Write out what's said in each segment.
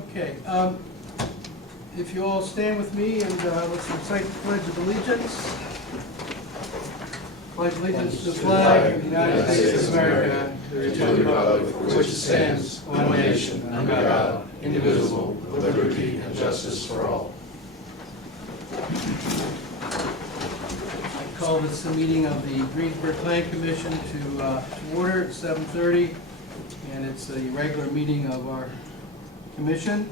Okay, if you all stand with me and let's recite the Pledge of Allegiance. Pledge allegiance to the flag of the United States of America, to the republic for which it stands, one nation, under God, indivisible, with liberty and justice for all. I call this the meeting of the Greensburg Plan Commission to order at 7:30, and it's a regular meeting of our commission.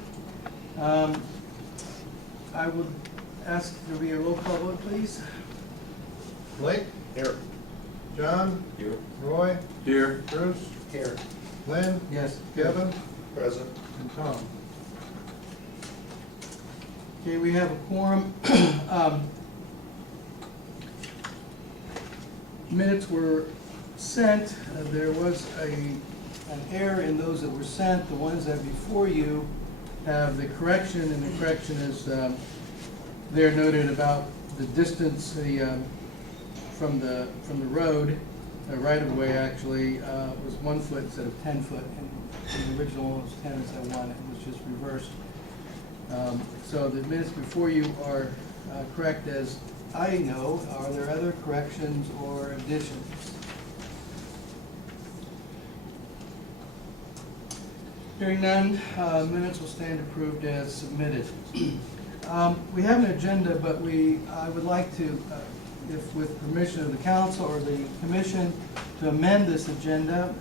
I would ask there be a roll call vote, please. Blake? Here. John? Here. Roy? Here. Bruce? Here. Lynn? Yes. Kevin? Present. And Tom? Okay, we have a quorum. Minutes were sent. There was an error in those that were sent. The ones that are before you have the correction, and the correction is there noted about the distance from the road, right of way actually, was 1 foot instead of 10 foot. And the original one was 10 instead of 1. It was just reversed. So the minutes before you are correct as I know. Are there other corrections or additions? Hearing none, minutes will stand approved as submitted. We have an agenda, but I would like to, if with permission of the council or the commission, to amend this agenda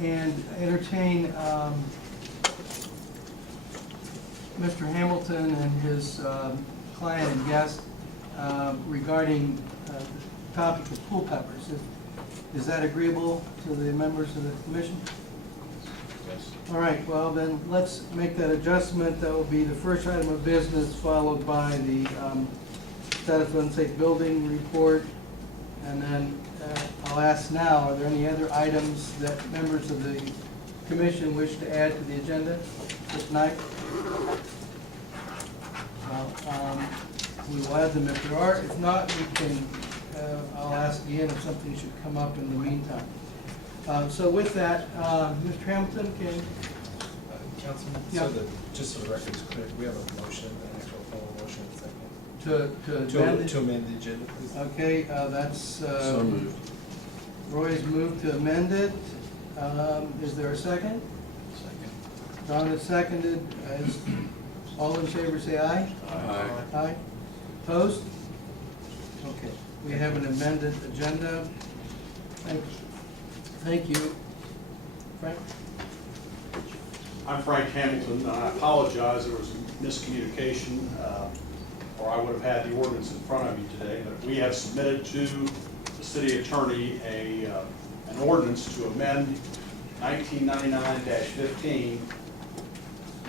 and entertain Mr. Hamilton and his client and guest regarding the topic of pool covers. Is that agreeable to the members of the commission? Yes. All right, well then, let's make that adjustment. That will be the first item of business, followed by the status of unsafe building report. And then I'll ask now, are there any other items that members of the commission wish to add to the agenda this night? Well, we will add them if there are. If not, we can, I'll ask Ian if something should come up in the meantime. So with that, Mr. Hamilton, can... Councilman, Yeah. so that, just so the record is clear, we have a motion, an actual formal motion and second. to amend it? To amend the agenda, please. Okay, that's, So moved. Roy's moved to amend it. Is there a second? Second. Don has seconded. All in favor say aye. Aye. Aye. Opposed? Okay, we have an amended agenda. Thank you. Frank? I'm Frank Hamilton, and I apologize, there was a miscommunication, or I would have had the ordinance in front of you today, but we have submitted to the city attorney an ordinance to amend 1999-15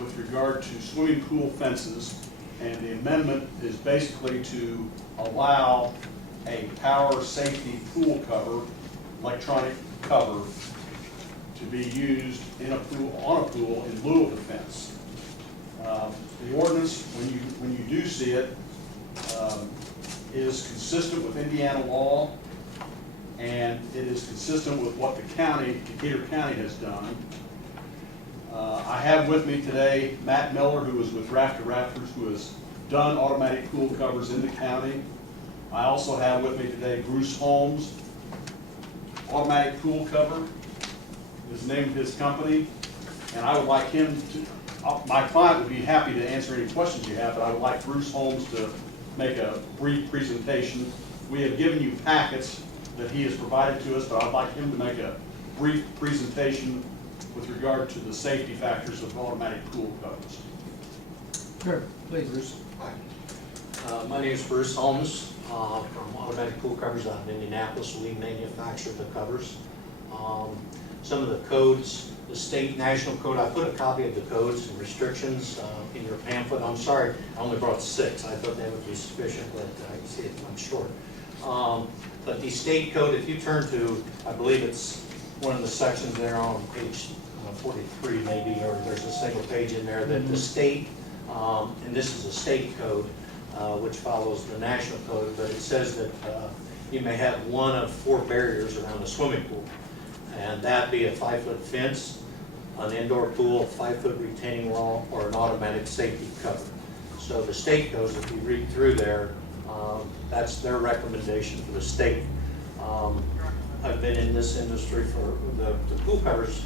with regard to swimming pool fences, and the amendment is basically to allow a power safety pool cover, electronic cover, to be used in a pool, on a pool, in lieu of the fence. The ordinance, when you do see it, is consistent with Indiana law, and it is consistent with what the county, Decatur County, has done. I have with me today Matt Miller, who is with Rafter Rafters, who has done automatic pool covers in the county. I also have with me today Bruce Holmes, automatic pool cover is the name of his company, and I would like him to, my client would be happy to answer any questions you have, but I would like Bruce Holmes to make a brief presentation. We have given you packets that he has provided to us, but I'd like him to make a brief presentation with regard to the safety factors of automatic pool covers. Sure, please, Bruce. My name is Bruce Holmes from Automatic Pool Covers out of Indianapolis. We manufacture the covers. Some of the codes, the state national code, I put a copy of the codes and restrictions in your pamphlet. I'm sorry, I only brought 6. I thought that would be sufficient, but I can see it, I'm short. But the state code, if you turn to, I believe it's one of the sections there on page 43 maybe, or there's a single page in there that the state, and this is a state code, which follows the national code, but it says that you may have one of 4 barriers around a swimming pool, and that be a 5-foot fence, an indoor pool, 5-foot retaining wall, or an automatic safety cover. So the state goes, if you read through there, that's their recommendation for the state. I've been in this industry for the pool covers.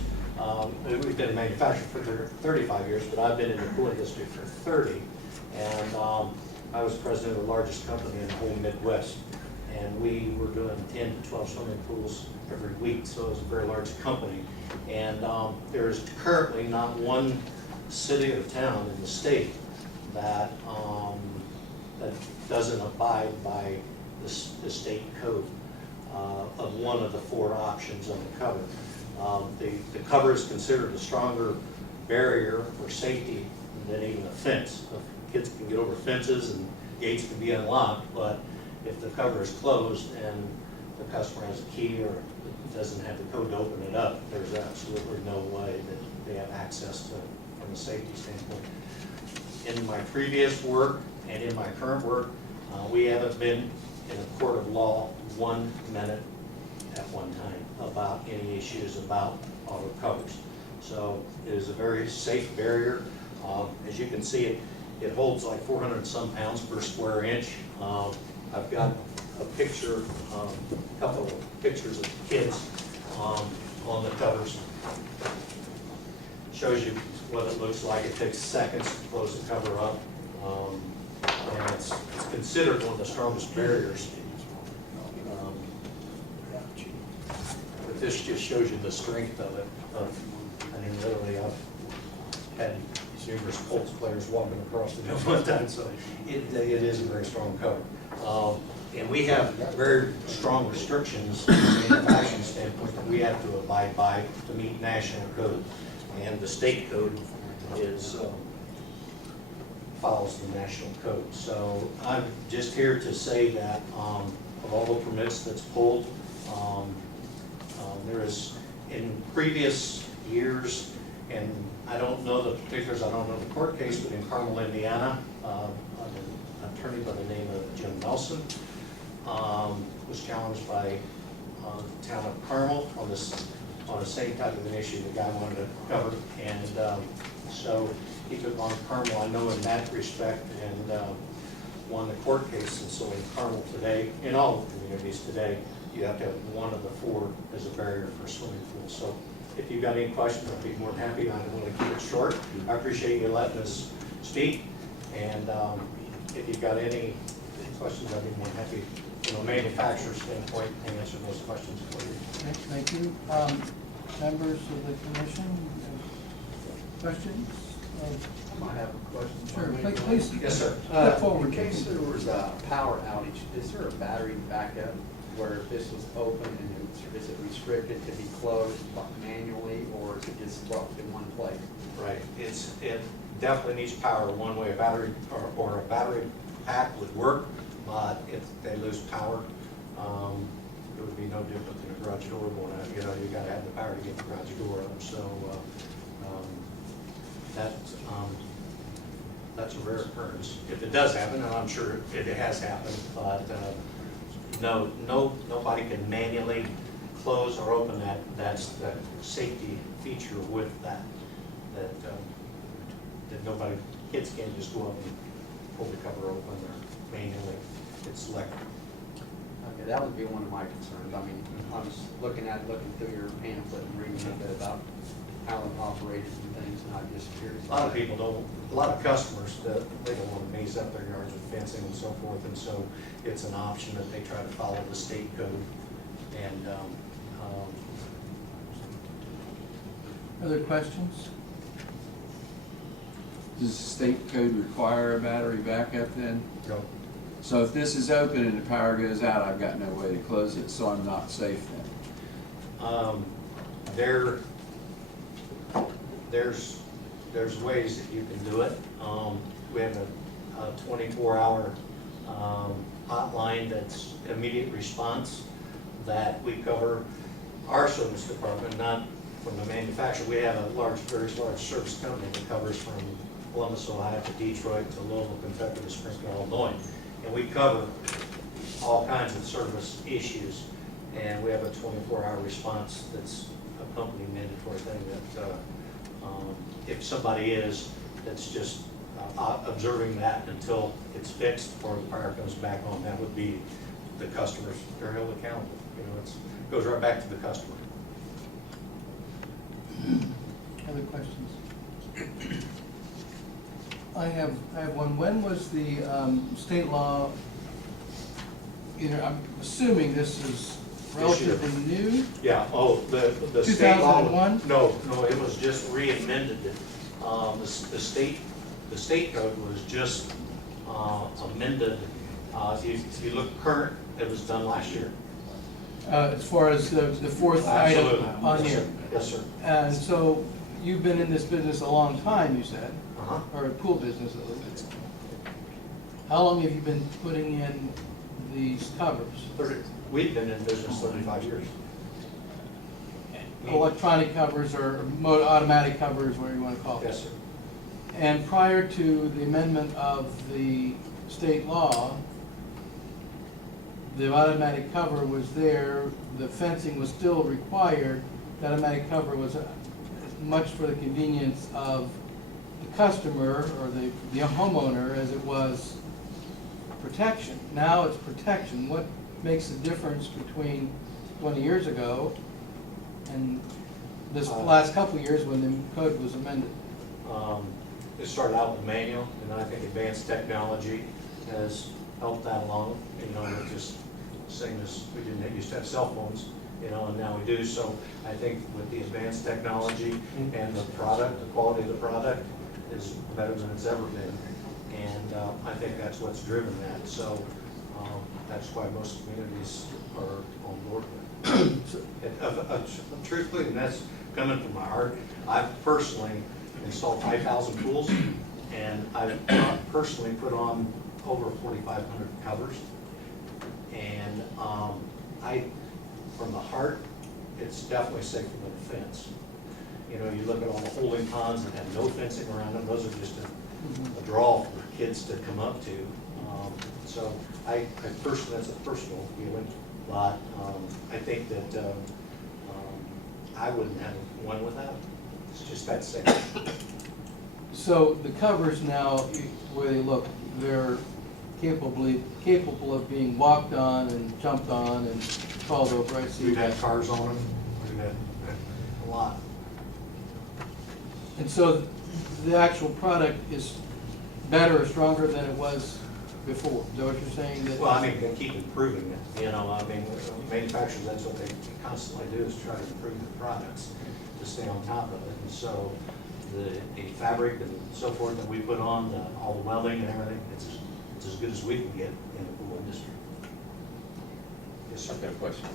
We've been manufacturing for 35 years, but I've been in the pool industry for 30. And I was president of the largest company in the whole Midwest. And we were doing 10 to 12 swimming pools every week, so it was a very large company. And there is currently not one city or town in the state that that doesn't abide by the state code of one of the 4 options on the cover. The cover is considered a stronger barrier for safety than even a fence. Kids can get over fences and gates can be unlocked, but if the cover is closed and the customer has a key or doesn't have the code to open it up, there's absolutely no way that they have access to from a safety standpoint. In my previous work and in my current work, we haven't been in a court of law 1 minute at one time about any issues about auto covers. So it is a very safe barrier. As you can see, it holds like 400 and some pounds per square inch. I've got a picture, a couple of pictures of kids on the covers. Shows you what it looks like. It takes seconds to close the cover up. And it's considered one of the strongest barriers. But this just shows you the strength of it. I mean, literally, I've had numerous Colts players walking across the field one time, so it is a very strong cover. And we have very strong restrictions from a manufacturing standpoint that we have to abide by to meet national code. And the state code is follows the national code. So I'm just here to say that of all the permits that's pulled, there is in previous years, and I don't know the particulars, I don't know the court case, but in Carmel, Indiana, an attorney by the name of Jim Nelson was challenged by the town of Carmel on the same type of an issue the guy wanted to cover, and so he took on Carmel, I know in that respect, and won the court case. And so in Carmel today, in all communities today, you have to have one of the 4 as a barrier for a swimming pool. So if you've got any questions, I'd be more than happy. I want to keep it short. I appreciate you letting us speak, and if you've got any questions, I'd be more than happy, from a manufacturer standpoint, to answer those questions for you. Okay, thank you. Members of the commission, questions? I have a question. Sure, please. Yes, sir. Step forward. In case there was a power outage, is there a battery backup where if this was open and is it restricted to be closed manually, or is it just locked in one place? Right, it definitely needs power one way. A battery or a battery pack would work, but if they lose power, it would be no different than a garage door going out. You know, you gotta have the power to get the garage door up. So that's a rare occurrence. If it does happen, and I'm sure it has happened, but nobody can manually close or open that. That's the safety feature with that nobody, kids can't just go up and pull the cover open or manually. It's electric. Okay, that would be one of my concerns. I mean, I was looking through your pamphlet and reading a bit about how it operated and things, and I'm just curious. A lot of people don't, a lot of customers, they don't want to maze up their yards with fencing and so forth, and so it's an option that they try to follow the state code. And Other questions? Does the state code require a battery backup then? no. So if this is open and the power goes out, I've got no way to close it, so I'm not safe then? There's ways that you can do it. We have a 24-hour hotline that's immediate response that we cover our service department, not from the manufacturer. We have a very large service company that covers from Columbus, Ohio to Detroit to Louisville, Kentucky to Springfield, Illinois. And we cover all kinds of service issues. And we have a 24-hour response that's a company mandatory thing that If somebody is, that's just observing that until it's fixed or the power comes back on, that would be the customers, they're held accountable. You know, goes right back to the customer. Other questions? I have one. When was the state law, I'm assuming this is This year. relatively new? Yeah, the state law. 2001? No, it was just re-amended. The state code was just amended. If you look current, it was done last year. As far as the fourth item Absolutely. on Yes, here. sir. Yes, sir. And so you've been in this business a long time, you said, Uh-huh. or a pool business at least. How long have you been putting in these covers? We've been in business 35 years. Electronic covers or automatic covers, whatever you want to call it? Yes, sir. And prior to the amendment of the state law, the automatic cover was there, the fencing was still required. The automatic cover was much for the convenience of the customer or the homeowner as it was protection. Now it's protection. What makes the difference between 20 years ago and this last couple of years when the code was amended? It started out with manual, and I think advanced technology has helped that along. You know, it just same as we didn't used to have cell phones, you know, and now we do. So I think with the advanced technology and the product, the quality of the product is better than it's ever been. And I think that's what's driven that. So that's why most communities are on board with it. Truthfully, and that's coming from my heart, I've personally installed 5,000 pools, and I've personally put on over 4,500 covers. And from the heart, it's definitely safer than a fence. You know, you look at all the holding ponds that have no fencing around them, those are just a draw for kids to come up to. So I personally, that's a personal feeling, but I think that I wouldn't have one without it. It's just that safe. So the covers now, where they look, they're capable of being walked on and jumped on and crawled over, I see. We've had cars on them, we've had a lot. And so the actual product is better or stronger than it was before? Is that what you're saying? That Well, I mean, they keep improving it, you know, I mean, manufacturers, that's what they constantly do, is try to improve the products to stay on top of it. And so the fabric and so forth that we put on, all the welding and everything, it's as good as we can get in the pool industry. Yes, sir. I've got a question.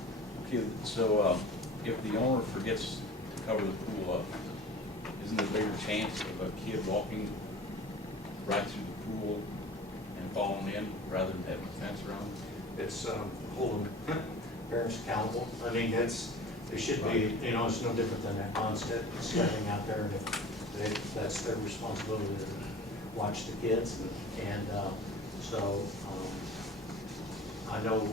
Okay, so if the owner forgets to cover the pool up, isn't there a bigger chance of a kid walking right through the pool and falling in rather than having a fence around it? It's holding parents accountable. I mean, it should be, you know, it's no different than that pond stepping out there, and if that's their responsibility to watch the kids. And so I know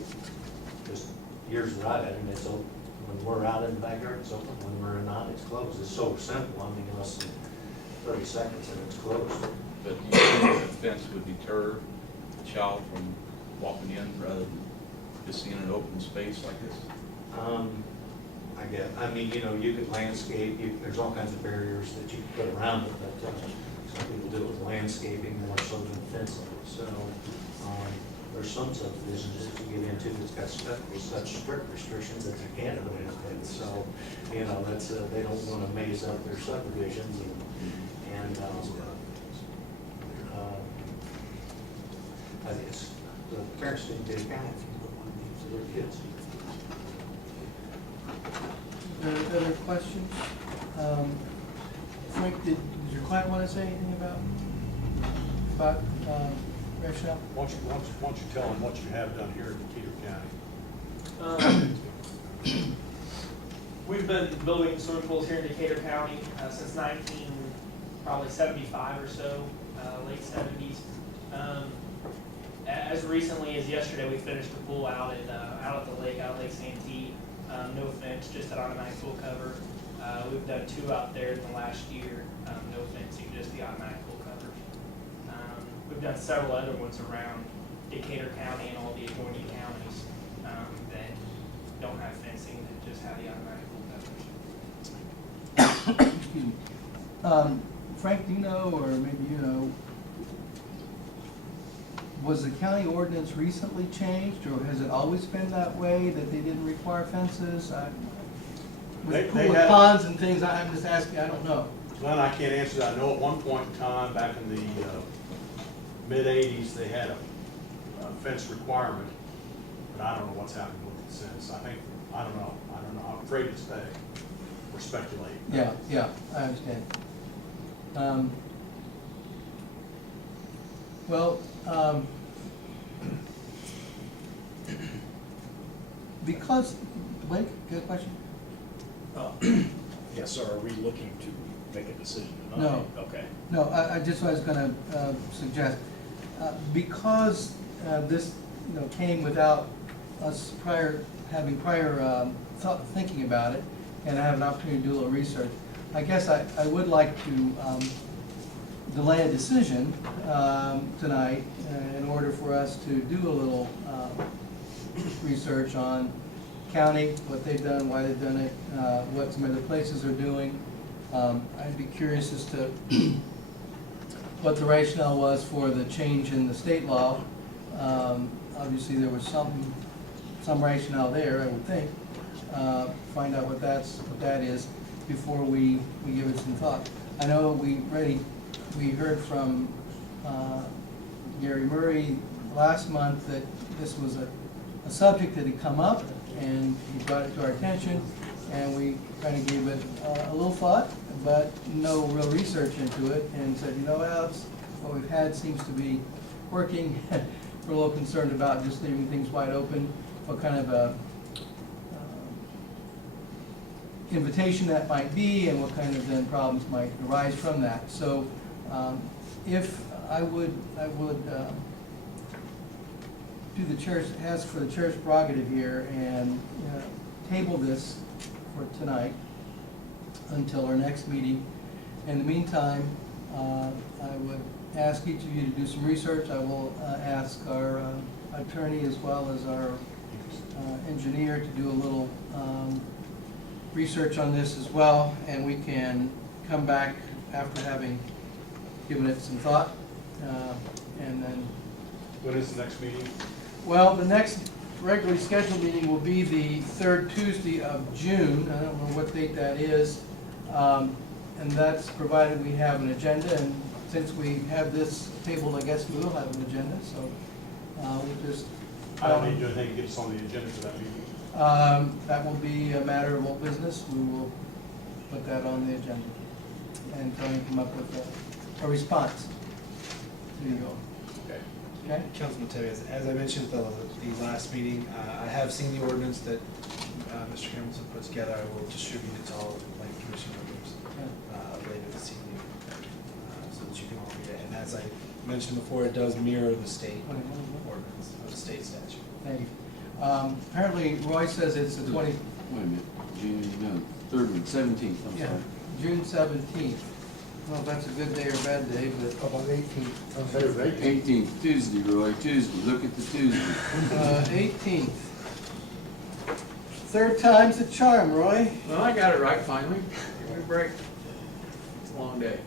just years that I've had, and it's open. When we're out in the backyard, it's open. When we're not, it's closed. It's so simple. I mean, less than 30 seconds and it's closed. But do you think a fence would deter a child from walking in rather than just seeing an open space like this? I mean, you know, you could landscape, there's all kinds of barriers that you could put around it, but some people do it with landscaping more so than fencing. So there's some subdivisions that you get into that's got such strict restrictions that you can't put in a fence. So, you know, that's, they don't want to maze up their subdivisions and I think it's, the parents need to be accountable for their kids. Any other questions? Frank, did your client want to say anything about rationale? Why don't you tell them what you have done here in Decatur County? We've been building swimming pools here in Decatur County since probably 75 or so, late 70s. As recently as yesterday, we finished the pool out at the lake, out at Lake Santee. No fence, just an automatic pool cover. We've done 2 out there in the last year, no fencing, just the automatic pool covers. We've done several other ones around Decatur County and all the adjoining counties that don't have fencing, that just have the automatic pool covers. Excuse me. Frank, do you know, or maybe you know, was the county ordinance recently changed, or has it always been that way, that they didn't require fences? They With pool had- ponds and things, I'm just asking, I don't know. Glenn, I can't answer that. I know at one point in time, back in the mid-'80s, they had a fence requirement, but I don't know what's happened with it since. I don't know. I'm afraid to say. We're speculating. Yeah, I understand. Well, because, Blake, good question? Yes, so are we looking to make a decision tonight? No. Okay. No, I just was gonna suggest, because this, came without us having prior thinking about it, and I have an opportunity to do a little research, I guess I would like to delay a decision tonight in order for us to do a little research on county, what they've done, why they've done it, what some other places are doing. I'd be curious as to what the rationale was for the change in the state law. Obviously, there was some rationale there, I would think. Find out what that is before we give it some thought. I know we heard from Gary Murray last month that this was a subject that had come up, and he brought it to our attention, and we kind of gave it a little thought, but no real research into it, and said, Alex, what we've had seems to be working. We're a little concerned about just leaving things wide open, what kind of a invitation that might be, and what kind of then problems might arise from that. So if I would do the church, ask for the church prerogative here and table this for tonight until our next meeting. In the meantime, I would ask each of you to do some research. I will ask our attorney as well as our engineer to do a little research on this as well, and we can come back after having given it some thought, and then. When is the next meeting? Well, the next regularly scheduled meeting will be the 3rd Tuesday of June. I don't know what date that is, and that's provided we have an agenda, and since we have this tabled, I guess we will have an agenda, so we'll just. I don't need to do anything to get us on the agenda for that meeting. That will be a matter of old business. We will put that on the agenda and try and come up with a response to you all. Okay. Okay? Councilman Tevez, as I mentioned at the last meeting, I have seen the ordinance that Mr. Cameron put together. I will distribute it to all of the planning commission members later this evening, so that you can all read it. And as I mentioned before, it does mirror the state ordinance, the state statute. Thank you. Apparently Roy says it's the 20, Wait a minute, third one, 17th, I'm yeah, sorry. June 17th. Well, if that's a good day or bad day, but. About 18th. Saturday. 18th, Tuesday, Roy, Tuesday, look at the Tuesday. 18th. Third time's the charm, Roy. Well, I got it right finally. Give me a break. It's a long day.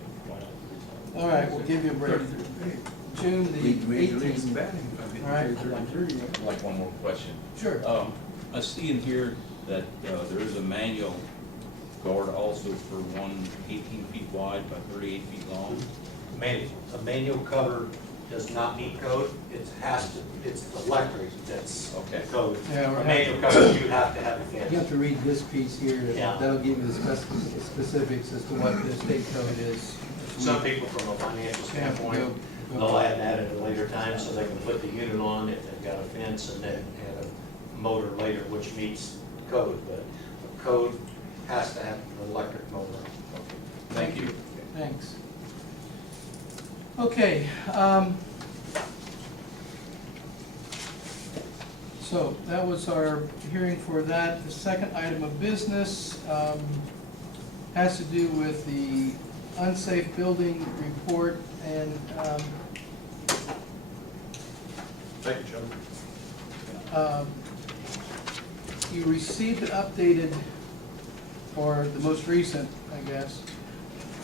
All right, we'll give you a break. June the 18th. All right. I'd like one more question. Sure. I see in here that there is a manual guard also for one 18 feet wide by 38 feet long. A manual cover does not meet code. It's electric that's Okay. the code. Yeah, we're A manual cover, you have to have a You have fence. to read this piece here. Yeah. That'll give you the specifics as to what the state code is. Some people from a financial standpoint, Go. they'll add that at a later time so they can put the unit on if they've got a fence and then add a motor later, which meets code. But the code has to have an electric motor. Thank you. Thanks. Okay. So that was our hearing for that. The second item of business, has to do with the unsafe building report, and Thank you, Joe. you received an updated, or the most recent, I guess,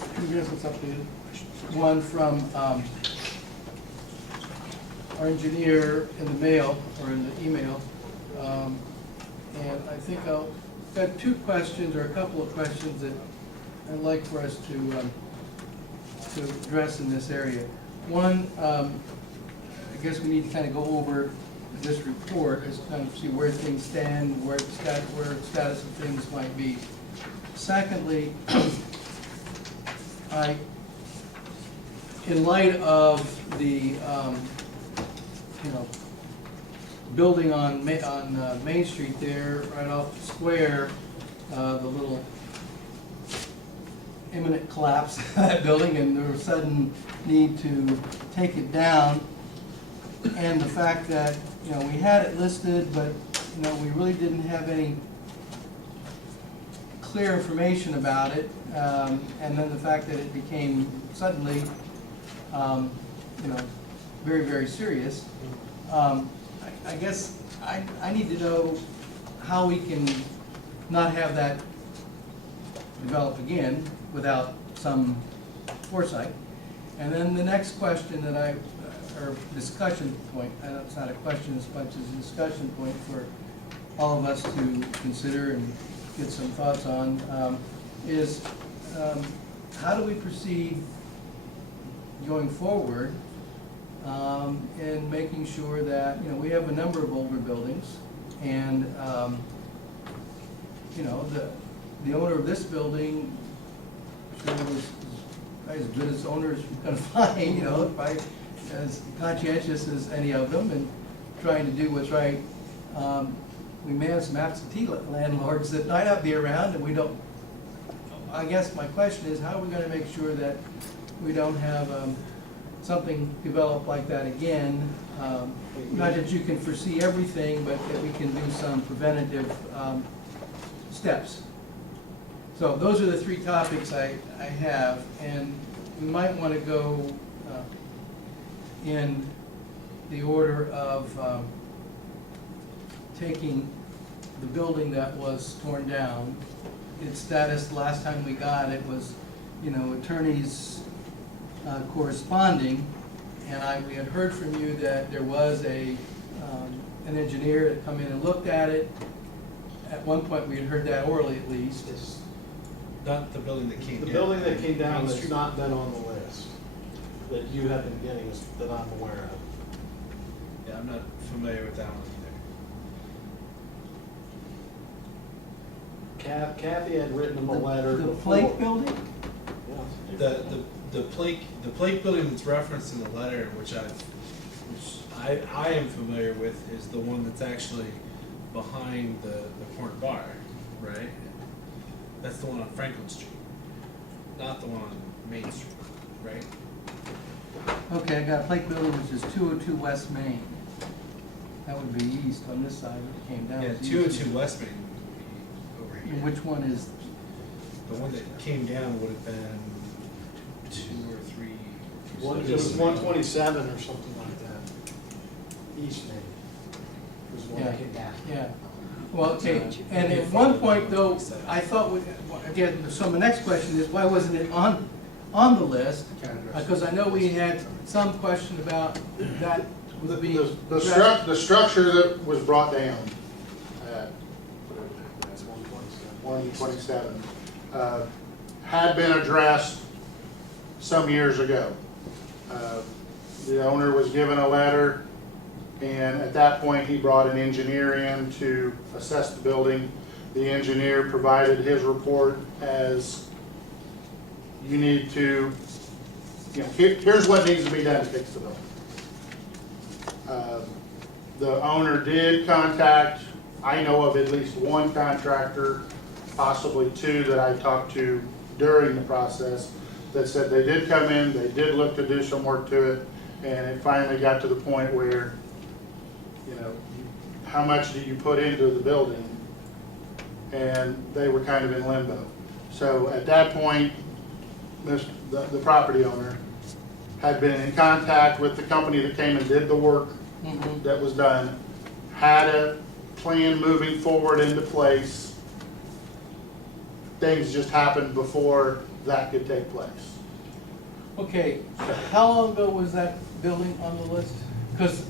it's updated, one from our engineer in the mail, or in the email. And I think I've got two questions, or a couple of questions that I'd like for us to address in this area. One, I guess we need to kind of go over this report, as kind of see where things stand, where the status of things might be. Secondly, in light of the, building on Main Street there, right off the square, the little imminent collapse of that building and the sudden need to take it down, and the fact that, we had it listed, but, we really didn't have any clear information about it, and then the fact that it became suddenly, very, very serious. I guess I need to know how we can not have that develop again without some foresight. And then the next question that or discussion point, it's not a question as much as a discussion point for all of us to consider and get some thoughts on, is how do we proceed going forward in making sure that, we have a number of older buildings, and, the owner of this building sure was as good as owners we're gonna find, probably as conscientious as any of them, and trying to do what's right. We may have some absentee landlords that might not be around, and we don't. I guess my question is, how are we gonna make sure that we don't have something develop like that again? Not that you can foresee everything, but that we can do some preventative steps. So those are the three topics I have, and we might want to go in the order of taking the building that was torn down. Its status, last time we got it, was, attorneys corresponding, and we had heard from you that there was an engineer that come in and looked at it. At one point, we had heard that orally at least. Not the building that came The down. building that came down Main has Street. not been on the list that you have been getting, that I'm aware of. Yeah, I'm not familiar with that one either. Kathy had written him a letter The before. plate building? Yeah. The plate building that's referenced in the letter, which I am familiar with, is the one that's actually behind the corner bar, right? That's the one on Franklin Street, not the one on Main Street, right? Okay, I got a plate building, which is 202 West Main. That would be east on this side, if it came down. Yeah, it's east. 202 West Main would be over here. And which one is, The one that came down would have been 2 or 3. It was 127 or something like that. East Main was one that came down. yeah. Well, okay, and at one point though, I thought, again, so my next question is, why wasn't it on the list? Because I know we had some question about that would be. The structure that was brought down at That's 127. 127 had been addressed some years ago. The owner was given a letter, and at that point he brought an engineer in to assess the building. The engineer provided his report as, you need to, here's what needs to be done to fix the building. The owner did contact, I know of at least one contractor, possibly two that I talked to during the process, that said they did come in, they did look to do some work to it, and it finally got to the point where, how much do you put into the building? And they were kind of in limbo. So at that point, the property owner had been in contact with the company that came and did the work that was done, had a plan moving forward into place. Things just happened before that could take place. Okay, how long ago was that building on the list? Because,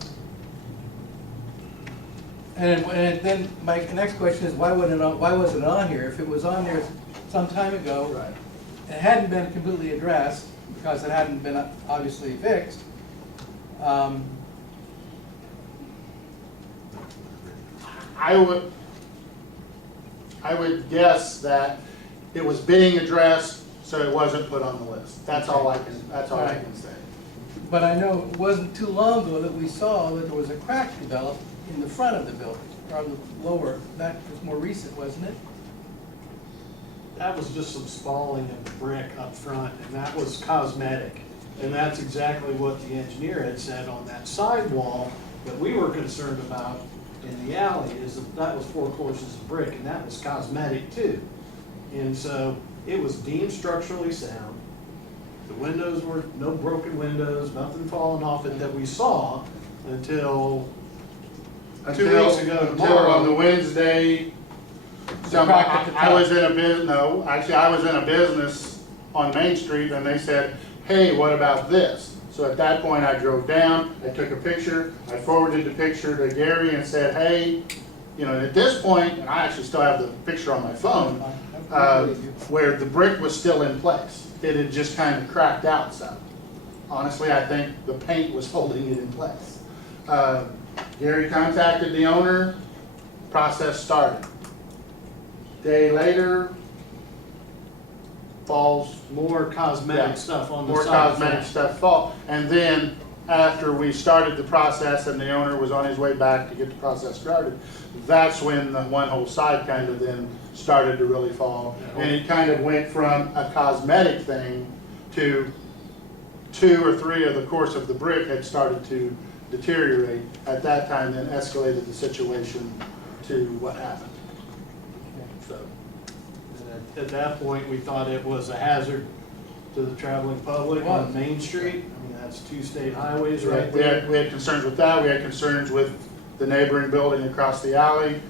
and then my next question is, why wasn't it on here? If it was on there some time ago, Right. it hadn't been completely addressed, because it hadn't been obviously fixed. I would guess that it was being addressed, so it wasn't put on the list. That's all I can say. But I know it wasn't too long ago that we saw that there was a crack developed in the front of the building, or the lower, that was more recent, wasn't it? That was just some spalling of the brick up front, and that was cosmetic. And that's exactly what the engineer had said on that sidewall that we were concerned about in the alley, is that was 4 courses of brick, and that was cosmetic too. And so it was deemed structurally sound. The windows were, no broken windows, nothing falling off it that we saw until 2 weeks ago Until tomorrow. on the Wednesday, I was in a business, no, actually I was in a business on Main Street, and they said, hey, what about this? So at that point I drove down, I took a picture, I forwarded the picture to Gary and said, hey, you know, and at this point, and I actually still have the picture on my phone, where the brick was still in place. It had just kind of cracked out some. Honestly, I think the paint was holding it in place. Gary contacted the owner, process started. Day later, falls. More cosmetic Yeah, stuff on the more side. cosmetic stuff fall. And then after we started the process and the owner was on his way back to get the process started, that's when the one whole side kind of then started to really fall. And it kind of went from a cosmetic thing to 2 or 3 of the course of the brick had started to deteriorate. At that time, then escalated the situation to what happened. So. And at that point, we thought it was a hazard to the traveling public on Main Street. I mean, that's 2 state highways right there. We had concerns with that. We had concerns with the neighboring building across the alley.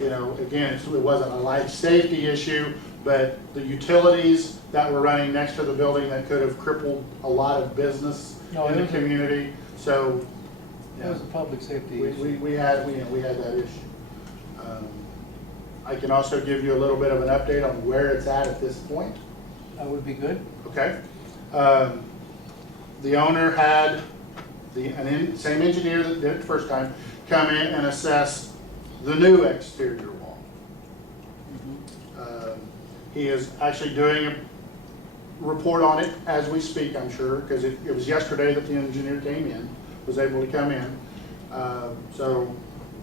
You know, again, it wasn't a life safety issue, but the utilities that were running next to the building that could have crippled a lot of business in the community. So, That was a public safety issue. we had that issue. I can also give you a little bit of an update on where it's at this point. That would be good. Okay. The owner had same engineer that did it the first time come in and assess the new exterior wall. He is actually doing a report on it as we speak, I'm sure, because it was yesterday that the engineer came in, was able to come in. So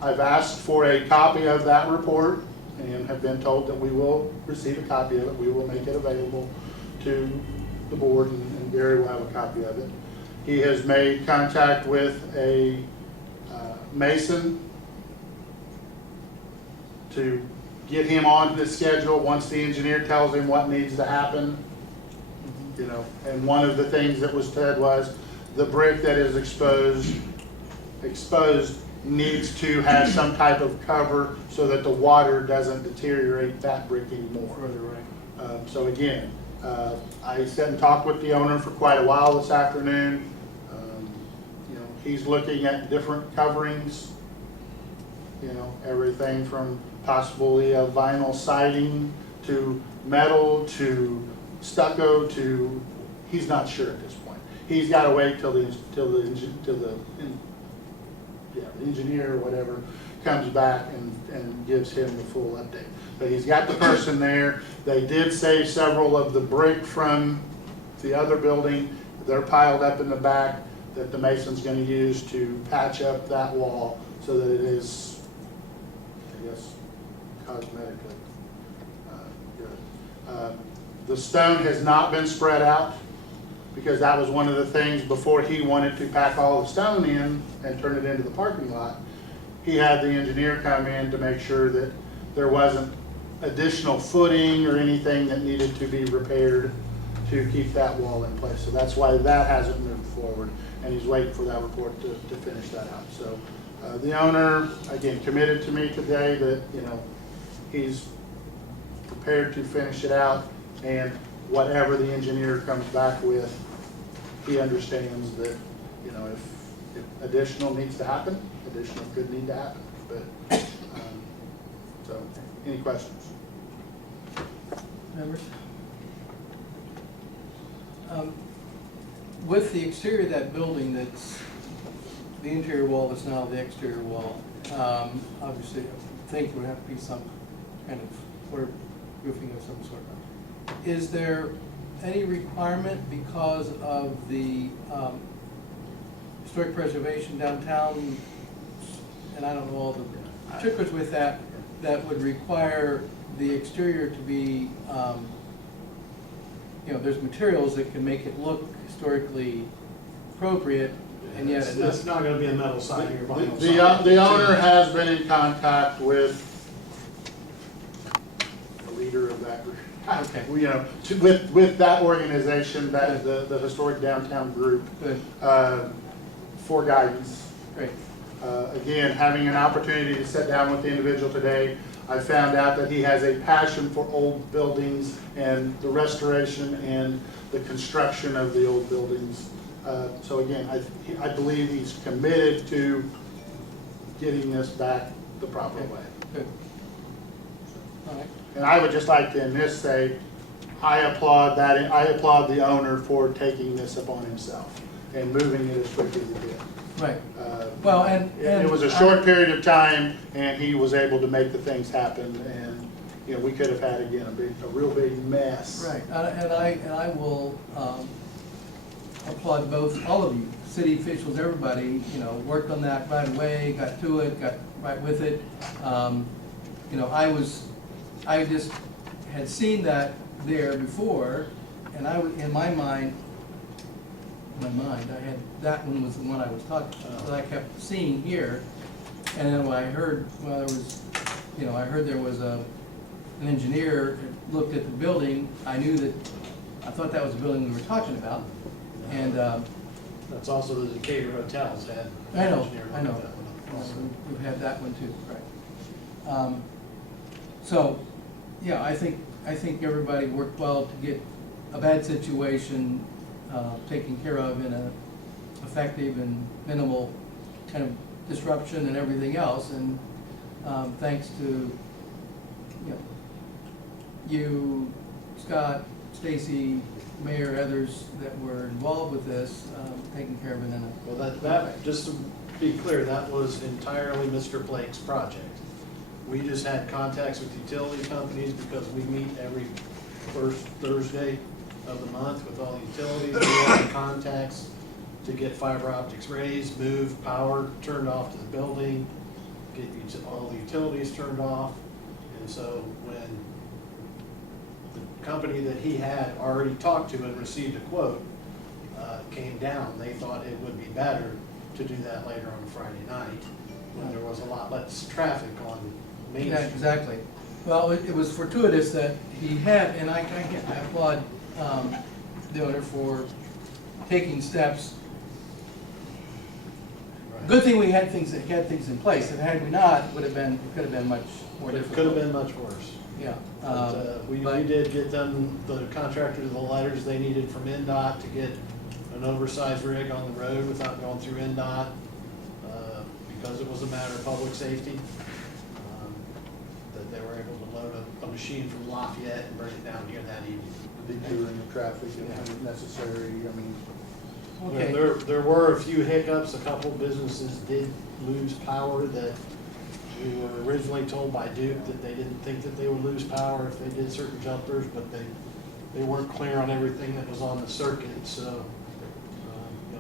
I've asked for a copy of that report and have been told that we will receive a copy of it. We will make it available to the board, and Gary will have a copy of it. He has made contact with a mason to get him on the schedule once the engineer tells him what needs to happen. You know, and one of the things that was said was the brick that is exposed needs to have some type of cover so that the water doesn't deteriorate that brick anymore. So again, I sat and talked with the owner for quite a while this afternoon. You know, he's looking at different coverings. You know, everything from possibly a vinyl siding to metal to stucco to, he's not sure at this point. He's got to wait till the engineer or whatever comes back and gives him the full update. But he's got the person there. They did save several of the brick from the other building. They're piled up in the back that the mason's going to use to patch up that wall so that it is, I guess, cosmetically good. The stone has not been spread out because that was one of the things before he wanted to pack all the stone in and turn it into the parking lot. He had the engineer come in to make sure that there wasn't additional footing or anything that needed to be repaired to keep that wall in place. So that's why that hasn't moved forward, and he's waiting for that report to finish that out. So the owner, again, committed to me today that, you know, he's prepared to finish it out, and whatever the engineer comes back with, he understands that, you know, if additional needs to happen, additional could need to happen. But, so, any questions? Members? With the exterior of that building, that's the interior wall that's now the exterior wall, obviously, I think there would have to be some kind of waterproofing of some sort. Is there any requirement because of the historic preservation downtown, and I don't know all the particulars with that, that would require the exterior to be, you know, there's materials that can make it look historically appropriate, and yet It's not gonna be a metal siding or vinyl The siding. owner has been in contact with the leader of that group. Okay. You know, with that organization, that the historic downtown group, Good, for guidance. great. Again, having an opportunity to sit down with the individual today, I found out that he has a passion for old buildings and the restoration and the construction of the old buildings. So again, I believe he's committed to getting this back the proper way. Good. All right. And I would just like to in this say, I applaud the owner for taking this upon himself and moving it as quickly as he did. Right. Well, and It was a short period of time, and he was able to make the things happen, and, you know, we could have had, again, a real big mess. Right, and I will applaud all of you, city officials, everybody, you know, worked on that right away, got to it, got right with it. You know, I just had seen that there before, and in my mind, I had, that one was the one I was talking about, that I kept seeing here. And then when I heard, well, there was, you know, I heard there was an engineer that looked at the building, I knew that, I thought that was the building we were talking about. And, That's also the Decatur Hotels had. I know, engineer I know. look at that one also. We've had that one too, right. So, yeah, I think everybody worked well to get a bad situation taken care of in a effective and minimal kind of disruption and everything else. And thanks to, you, Scott, Stacy, Mayor, others that were involved with this, taking care of it in a. Well, that, just to be clear, that was entirely Mr. Blake's project. We just had contacts with utility companies because we meet every first Thursday of the month with all the utilities. We had contacts to get fiber optics raised, move power turned off to the building, get all the utilities turned off. And so when the company that he had already talked to and received a quote came down, they thought it would be better to do that later on a Friday night when there was a lot less traffic on Main Yeah, Street. exactly. Well, it was fortuitous that he had, and I applaud the owner for taking steps. Right. Good thing we had things in place, and had we not, it could have been much more But it difficult. could have been much worse. Yeah. But we but- did get them, the contractors, the letters they needed from NDOT to get an oversized rig on the road without going through NDOT, because it was a matter of public safety. That they were able to load a machine from Lafayette and bring it down here that evening. Detouring the traffic if necessary, I mean. Okay. There were a few hiccups, a couple businesses did lose power that we were originally told by Duke that they didn't think that they would lose power if they did certain jumpers, but they weren't clear on everything that was on the circuit, so,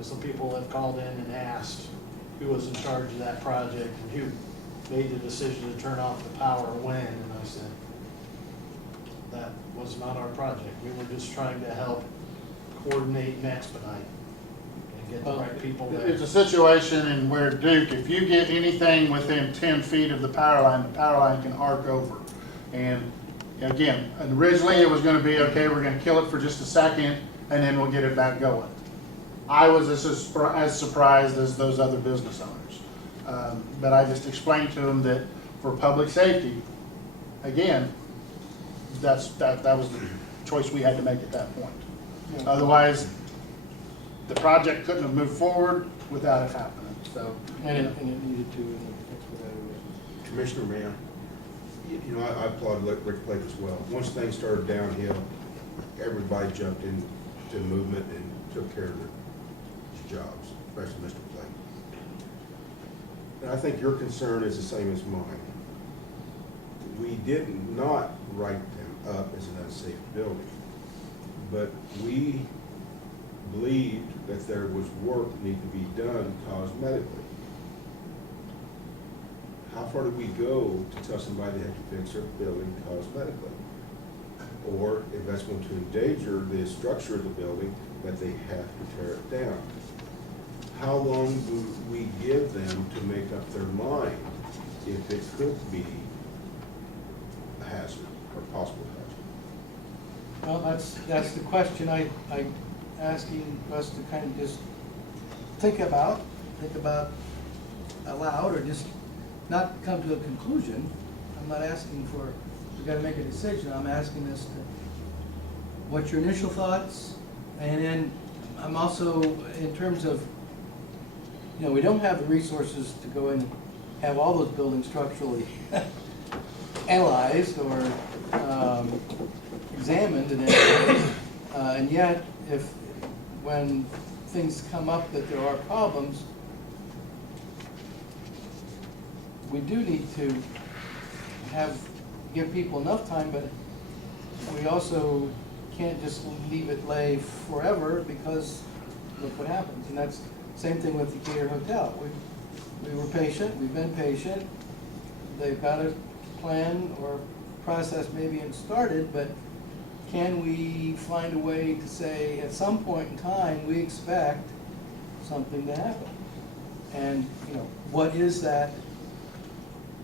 some people have called in and asked who was in charge of that project and who made the decision to turn off the power when, and I said, that was not our project. We were just trying to help coordinate and expedite and get the right people there. It's a situation in where Duke, if you get anything within 10 feet of the power line can arc over. And Again, originally it was gonna be, okay, we're gonna kill it for just a second, and then we'll get it back going. I was as surprised as those other business owners. But I just explained to them that for public safety, again, that was the choice we had to make at that point. Otherwise, the project couldn't have moved forward without it happening, so. And it needed to in an expedited way. Commissioner, man, you know, I applaud Rick Blake as well. Once things started downhill, everybody jumped into the movement and took care of their jobs, especially Mr. Blake. And I think your concern is the same as mine. We did not write them up as an unsafe building, but we believed that there was work that needed to be done cosmetically. How far do we go to tell somebody they have to fix their building cosmetically? Or if that's going to endanger the structure of the building, that they have to tear it down? How long do we give them to make up their mind if it could be a hazard or possible hazard? Well, that's the question I'm asking us to kind of just think about aloud, or just not come to a conclusion. I'm not asking for, we gotta make a decision. I'm asking us to, what's your initial thoughts? And then I'm also, in terms of, you know, we don't have the resources to go in and have all those buildings structurally analyzed or examined and everything. And yet, when things come up that there are problems, we do need to give people enough time, but we also can't just leave it lay forever, because look what happens. And that's the same thing with the Gator Hotel. We were patient, we've been patient. They've got a plan or process maybe started, but can we find a way to say, at some point in time, we expect something to happen? And, you know, what is that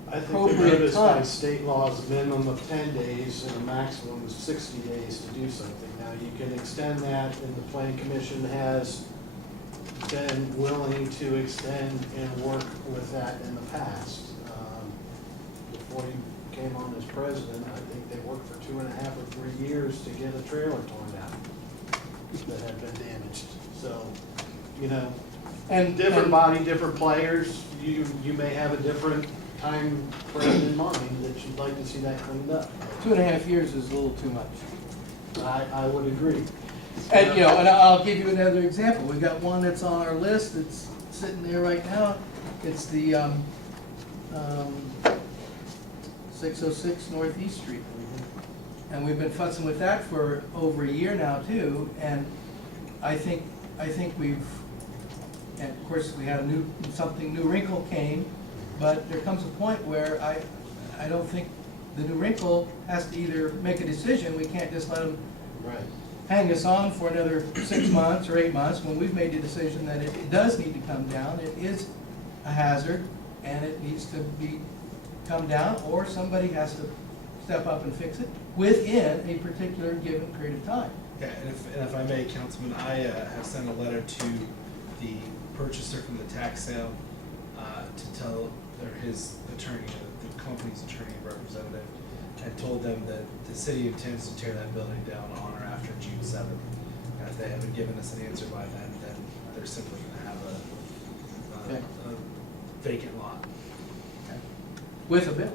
I think the appropriate notice by time? state law is a minimum of 10 days and a maximum of 60 days to do something. Now, you can extend that, and the planning commission has been willing to extend and work with that in the past. Before he came on as president, I think they worked for 2.5 or 3 years to get a trailer torn down that had been damaged. So, you know, And different and- body, different players, you may have a different time frame in mind that you'd like to see that cleaned up. 2.5 years is a little too much. I would agree. And, you know, and I'll give you another example. We've got one that's on our list that's sitting there right now. It's the 606 Northeast Street. And we've been fussing with that for over a year now too. And I think we've, and of course we had a new wrinkle came, but there comes a point where I don't think the new wrinkle has to either make a decision. We can't just let them Right. hang us on for another 6 months or 8 months when we've made the decision that it does need to come down. It is a hazard and it needs to come down, or somebody has to step up and fix it within a particular given period of time. Yeah, and if I may, Councilman, I have sent a letter to the purchaser from the tax sale to tell his attorney, the company's attorney representative, and told them that the city intends to tear that building down on or after June 7th. And if they haven't given us an answer by then they're simply going to have a vacant lot. With a bill.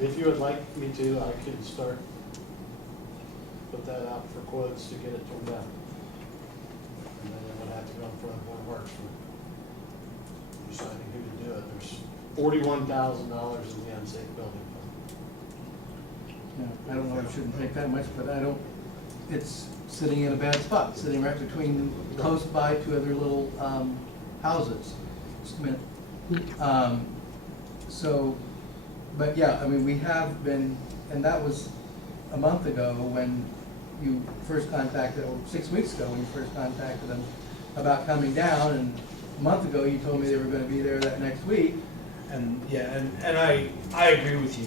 If you would like me to, I can start, put that out for quotes to get it torn down. And then it would have to go in front of the Board of Works for deciding who to do it. There's $41,000 in the unsafe building fund. Yeah, I don't know, I shouldn't take that much, but it's sitting in a bad spot, sitting right between, close by two other little houses. Just a minute. So, but yeah, I mean, we have been, and that was a month ago when you first contacted, or 6 weeks ago when you first contacted them about coming down, and a month ago you told me they were gonna be there that next week. And yeah, and I agree with you,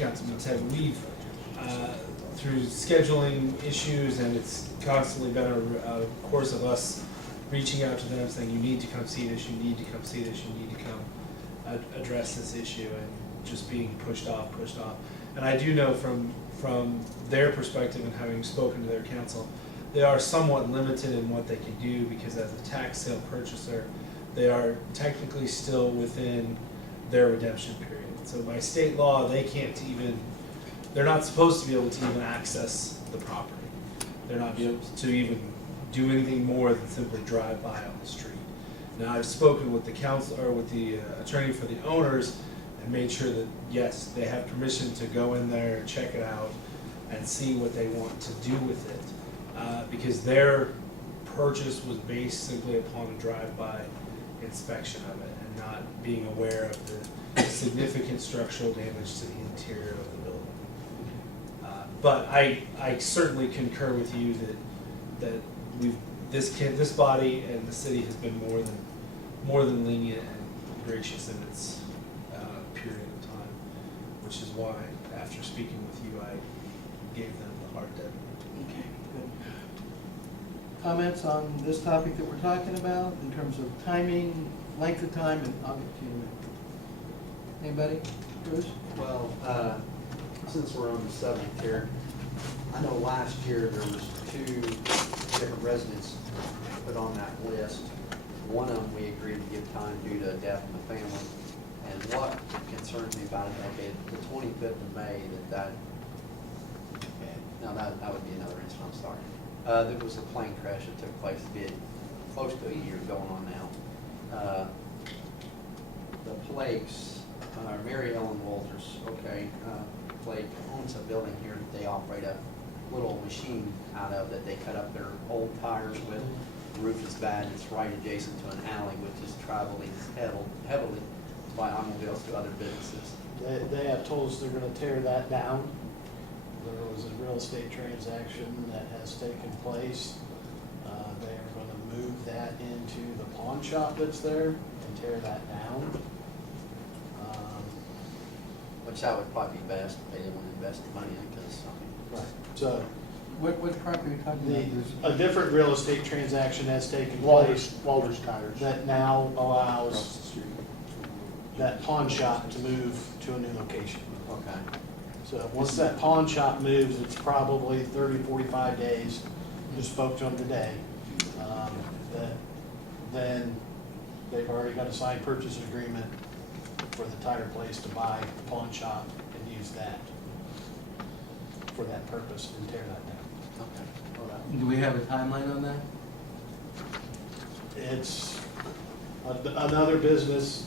Councilman Ted. through scheduling issues, and it's constantly been a course of us reaching out to them saying, you need to come see this, you need to come see this, you need to come address this issue, and just being pushed off. And I do know from their perspective and having spoken to their council, they are somewhat limited in what they can do, because as a tax sale purchaser, they are technically still within their redemption period. So by state law, they're not supposed to be able to even access the property. They're not able to even do anything more than simply drive by on the street. Now, I've spoken with the council, or with the attorney for the owners, and made sure that, yes, they have permission to go in there, check it out, and see what they want to do with it. Because their purchase was based simply upon a drive-by inspection of it, and not being aware of the significant structural damage to the interior of the building. But I certainly concur with you that this body and the city has been more than lenient and gracious in its period of time, which is why, after speaking with you, I gave them the hard deadline. Okay, good. Comments on this topic that we're talking about in terms of timing, length of time, and I'll get to you in a minute. Anybody? Bruce? Well, since we're on the subject here, I know last year there was 2 different residents put on that list. One of them we agreed to give time due to death in the family. And what concerns me about it, okay, the 25th of May, that would be another incident, I'm sorry. There was a plane crash that took place, close to a year going on now. The Flakes, Mary Ellen Walters, okay, Flake owns a building here that they operate a little machine out of that they cut up their old tires with. The roof is bad, it's right adjacent to an alley which is traveling heavily by automobiles to other businesses. They have told us they're gonna tear that down. There was a real estate transaction that has taken place. They are gonna move that into the pawn shop that's there and tear that down. Which that would probably be best if they didn't want to invest the money in, because, Right. So, What property are you talking about? a different real estate transaction has taken Walters, place Walters Tires. that now allows that pawn shop to move to a new location. okay. So once that pawn shop moves, it's probably 30, 45 days. Just spoke to them today. Then they've already got a signed purchase agreement for the tire place to buy the pawn shop and use that for that purpose and tear that down. Okay. All right. Do we have a timeline on that? It's another business.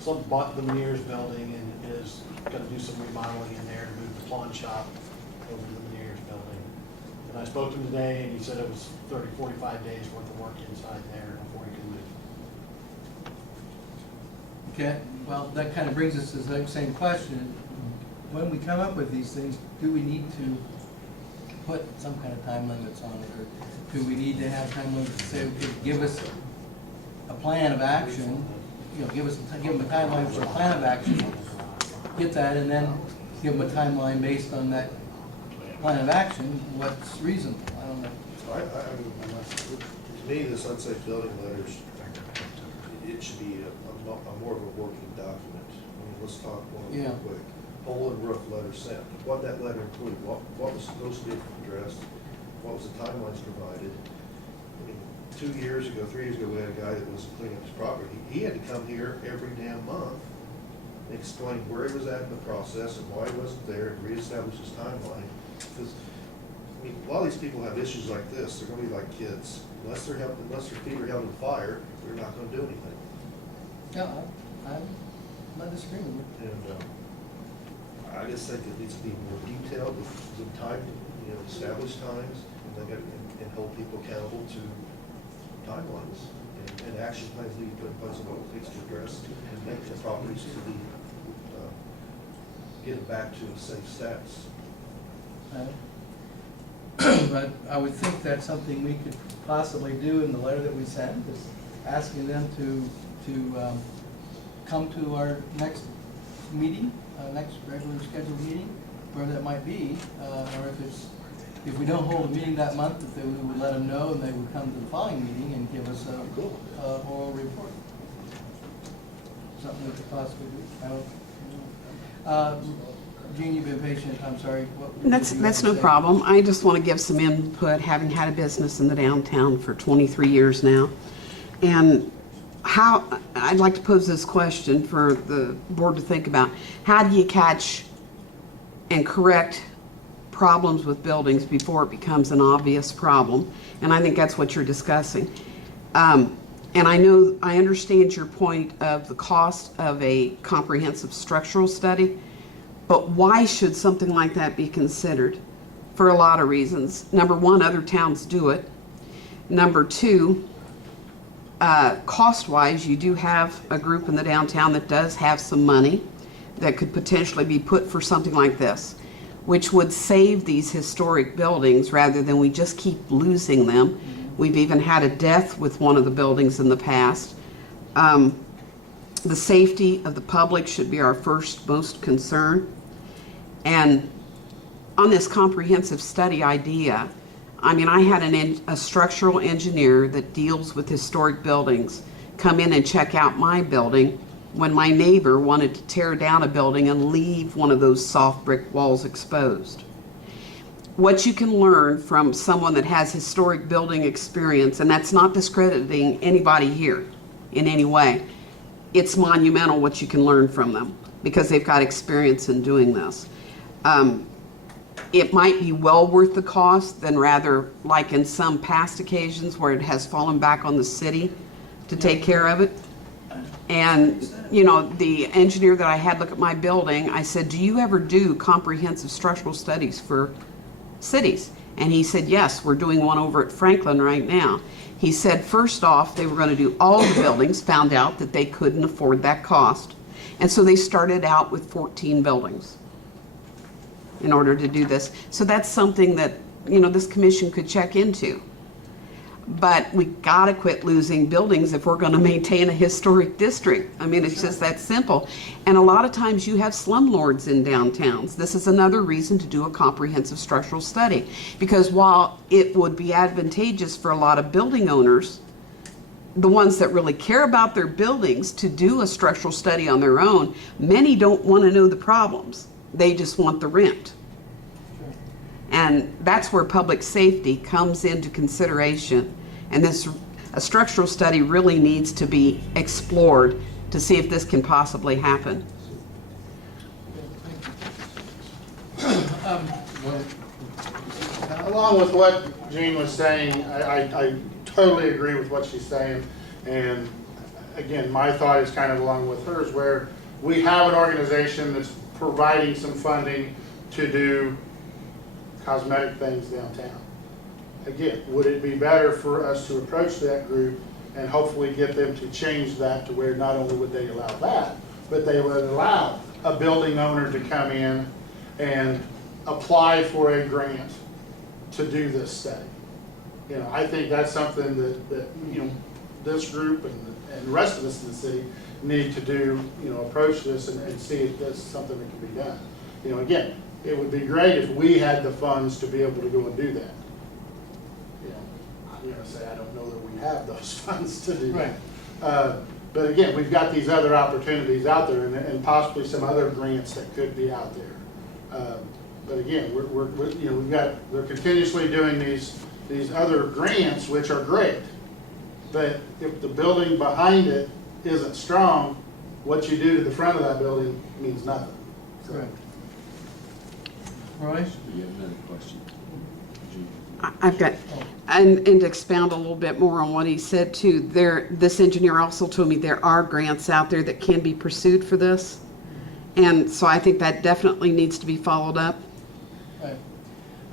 Some bought the Meniere's building and is gonna do some remodeling in there to move the pawn shop over to the Meniere's building. And I spoke to him today and he said it was 30, 45 days worth of work inside there before he could move. Okay, well, that kind of brings us to the same question. When we come up with these things, do we need to put some kind of time limits on it? Or do we need to have time limits to say, okay, give us a plan of action, give them a timeline for a plan of action, get that, and then give them a timeline based on that plan of action, what's reasonable? I don't know. To me, this unsafe building letters, it should be a more of a working document. I mean, let's talk one real quick. Hole and roof letter sent. What that letter included, what was supposed to be addressed, what was the timelines provided. I mean, 2 years ago, 3 years ago, we had a guy that was cleaning up his property. He had to come here every damn month and explain where he was at in the process and why he wasn't there and reestablish his timeline. Because, I mean, a lot of these people have issues like this. They're gonna be like kids. Unless their feet are held in fire, they're not gonna do anything. No, I'm not disagreeing with you. And I just think it needs to be more detailed with time, established times, and hold people accountable to timelines and action plans need to be put in place on what needs to address and make the properties to be get back to a safe status. But I would think that's something we could possibly do in the letter that we send, is asking them to come to our next meeting, next regular scheduled meeting, where that might be, or if we don't hold a meeting that month, if we would let them know and they would come to the following meeting and give us a oral report. Something we could possibly do. I don't. Jean, you've been patient. I'm sorry. What did you have That's to no say? problem. I just want to give some input, having had a business in the downtown for 23 years now. And I'd like to pose this question for the board to think about. How do you catch and correct problems with buildings before it becomes an obvious problem? And I think that's what you're discussing. And I understand your point of the cost of a comprehensive structural study, but why should something like that be considered? For a lot of reasons. Number one, other towns do it. Number two, cost-wise, you do have a group in the downtown that does have some money that could potentially be put for something like this, which would save these historic buildings rather than we just keep losing them. We've even had a death with one of the buildings in the past. The safety of the public should be our first most concern. And on this comprehensive study idea, I mean, I had a structural engineer that deals with historic buildings come in and check out my building when my neighbor wanted to tear down a building and leave one of those soft brick walls exposed. What you can learn from someone that has historic building experience, and that's not discrediting anybody here in any way, it's monumental what you can learn from them because they've got experience in doing this. It might be well worth the cost than rather like in some past occasions where it has fallen back on the city to take care of it. And, you know, the engineer that I had look at my building, I said, do you ever do comprehensive structural studies for cities? And he said, yes, we're doing one over at Franklin right now. He said, first off, they were going to do all the buildings, found out that they couldn't afford that cost. And so they started out with 14 buildings in order to do this. So that's something that, you know, this commission could check into. But we gotta quit losing buildings if we're gonna maintain a historic district. I mean, it's just that simple. And a lot of times you have slumlords in downtowns. This is another reason to do a comprehensive structural study. Because while it would be advantageous for a lot of building owners, the ones that really care about their buildings, to do a structural study on their own, many don't wanna know the problems. They just want the rent. And that's where public safety comes into consideration. And a structural study really needs to be explored to see if this can possibly happen. Along with what Jean was saying, I totally agree with what she's saying. And again, my thought is kind of along with hers, where we have an organization that's providing some funding to do cosmetic things downtown. Again, would it be better for us to approach that group and hopefully get them to change that to where not only would they allow that, but they would allow a building owner to come in and apply for a grant to do this study? You know, I think that's something that you know, this group and the rest of us in the city need to do, you know, approach this and see if that's something that can be done. You know, again, it would be great if we had the funds to be able to go and do that. You know, I'm gonna say I don't know that we have those funds to do that. But again, we've got these other opportunities out there and possibly some other grants that could be out there. But again, we're you know, they're continuously doing these other grants, which are great. But if the building behind it isn't strong, what you do to the front of that building means nothing. Correct. Roy? You have another question? I've got, and to expound a little bit more on what he said too, this engineer also told me there are grants out there that can be pursued for this. And so I think that definitely needs to be followed up. Right.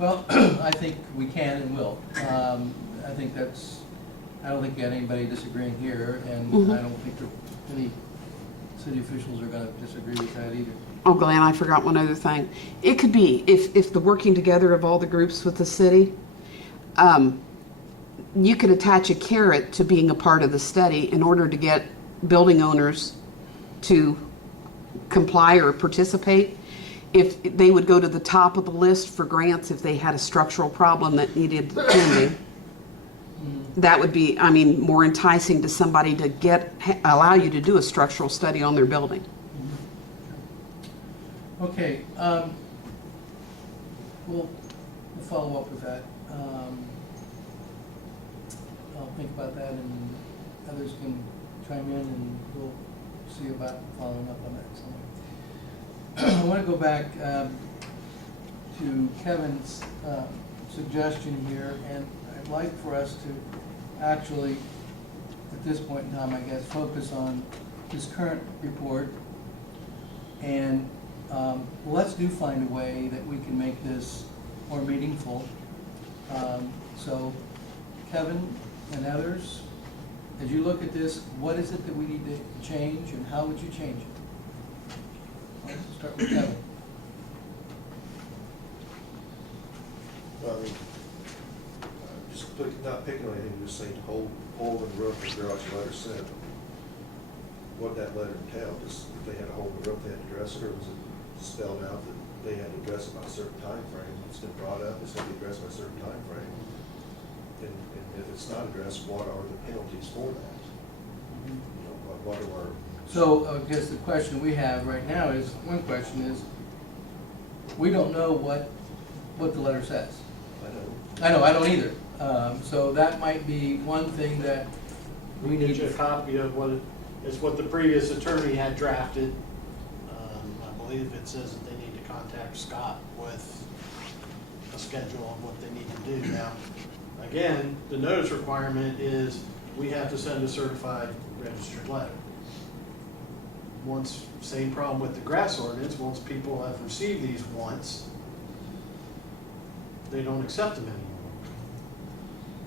Well, I think we can and will. I think I don't think you got anybody disagreeing here, and I don't think that any city officials are going to disagree with that either. Oh, Glenn, I forgot one other thing. It could be, if the working together of all the groups with the city, you could attach a carrot to being a part of the study in order to get building owners to comply or participate. if they would go to the top of the list for grants if they had a structural problem that needed attending. That would be, I mean, more enticing to somebody to allow you to do a structural study on their building. Okay, we'll follow up with that. I'll think about that, and others can chime in, and we'll see about following up on that somewhere. I want to go back to Kevin's suggestion here, and I'd like for us to actually, at this point in time, I guess, focus on his current report. And let's find a way that we can make this more meaningful. So Kevin and others, as you look at this, what is it that we need to change, and how would you change it? Let's start with Kevin. Well, I mean, not picking on anything, just saying hole in the roof of garage letter sent. What that letter entailed, just if they had a hole in the roof, they had to address it, or was it spelled out that they had to address it by a certain time frame? It's been brought up, it's going to be addressed by a certain time frame. And if it's not addressed, what are the penalties for that? You know, what are our... So I guess the question we have right now is, one question is, we don't know what the letter says. I don't either. So that might be one thing that we Get need you a to... copy of what the previous attorney had drafted. I believe it says that they need to contact Scott with a schedule on what they need to do. Now, again, the notice requirement is we have to send a certified registered letter. Same problem with the grass ordinance, once people have received these once, they don't accept them anymore.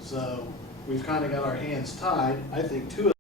So we've kind of got our hands tied. I think two of